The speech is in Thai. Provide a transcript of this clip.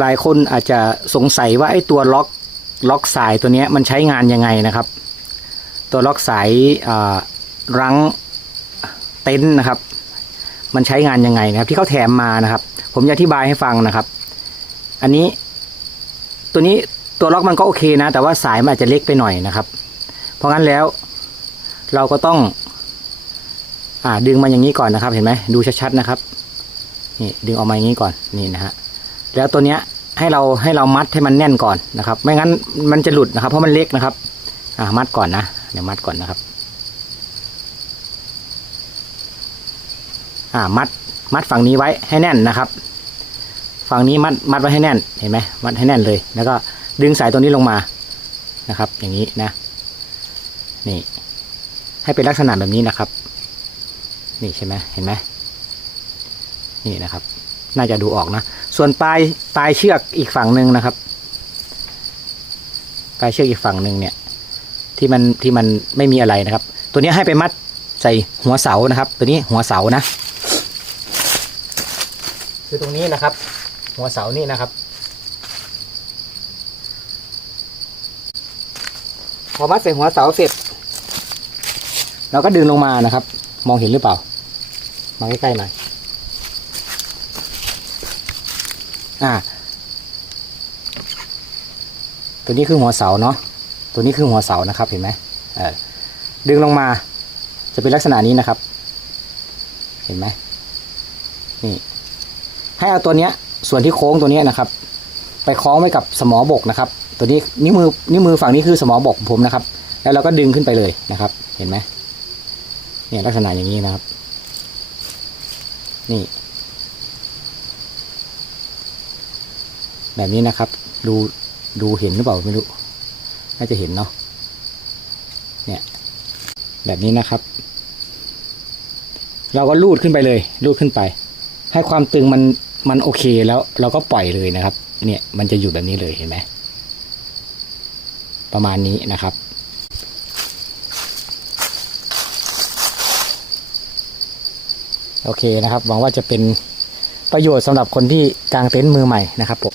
หลายคนอาจจะสงสัยว่าไอ้ตัวล็อกล็อกสายตัวนี้มันใช้งานยังไงนะครับ ตัวล็อกสายรั้งเต็นท์นะครับ มันใช้งานยังไงนะครับ ที่เขาแถมมานะครับ ผมจะอธิบายให้ฟังนะครับ อันนี้ตัวนี้ตัวล็อกมันก็โอเคนะ แต่ว่าสายมันอาจจะเล็กไปหน่อยนะครับ เพราะงั้นแล้วเราก็ต้องอ่าดึงมาอย่างนี้ก่อนนะครับ เห็นไหมดูชัดๆนะครับ นี่ดึงออกมาอย่างนี้ก่อนนี่นะฮะ แล้วตัวเนี้ยให้เราให้เรามัดให้มันแน่นก่อนนะครับ ไม่งั้นมันจะหลุดนะครับ เพราะมันเล็กนะครับ อ่ามัดก่อนนะเดี๋ยวมัดก่อนนะครับ อ่ามัดมัดฝั่งนี้ไว้ให้แน่นนะครับ ฝั่งนี้มัดมัดไว้ให้แน่นเห็นไหมมัดให้แน่นเลย แล้วก็ดึงสายตัวนี้ลงมานะครับ อย่างนี้นะ นี่ ให้เป็นลักษณะแบบนี้นะครับ นี่ใช่ไหมเห็นไหมนี่นะครับ น่าจะดูออกนะ ส่วนปลายปลายเชือกอีกฝั่งหนึ่งนะครับ ปลายเชือกอีกฝั่งหนึ่งเนี่ย ที่มันที่มันไม่มีอะไรนะครับ ตัวนี้ให้ไปมัดใส่หัวเสานะครับ ตัวนี้หัวเสานะ คือตรงนี้นะครับ หัวเสานี่นะครับพอมัดใส่หัวเสาเสร็จเราก็ดึงลงมานะครับ มองเห็นหรือเปล่า มาใกล้ๆหน่อย อ่า ตัวนี้คือหัวเสาเนาะ ตัวนี้คือหัวเสานะครับ เห็นไหมเออดึงลงมา จะเป็นลักษณะนี้นะครับ เห็นไหมนี่ ให้เอาตัวเนี้ย ส่วนที่โค้งตัวเนี้ยนะครับ ไปคล้องไว้กับสมอบกนะครับ ตัวนี้นิ้วมือนิ้วมือฝั่งนี้คือสมอบกของผมนะครับ แล้วเราก็ดึงขึ้นไปเลยนะครับ เห็นไหมเนี่ยลักษณะอย่างนี้นะครับ นี่ แบบนี้นะครับ ดูดูเห็นหรือเปล่าไม่รู้ น่าจะเห็นเนาะเนี่ย แบบนี้นะครับ เราก็ลูดขึ้นไปเลยลูดขึ้นไป ให้ความตึงมันมันโอเคแล้วเราก็ปล่อยเลยนะครับ เนี่ยมันจะอยู่แบบนี้เลยเห็นไหมประมาณนี้นะครับ โอเคนะครับหวังว่าจะเป็น ประโยชน์สำหรับคนที่กางเต็นท์มือใหม่นะครับผม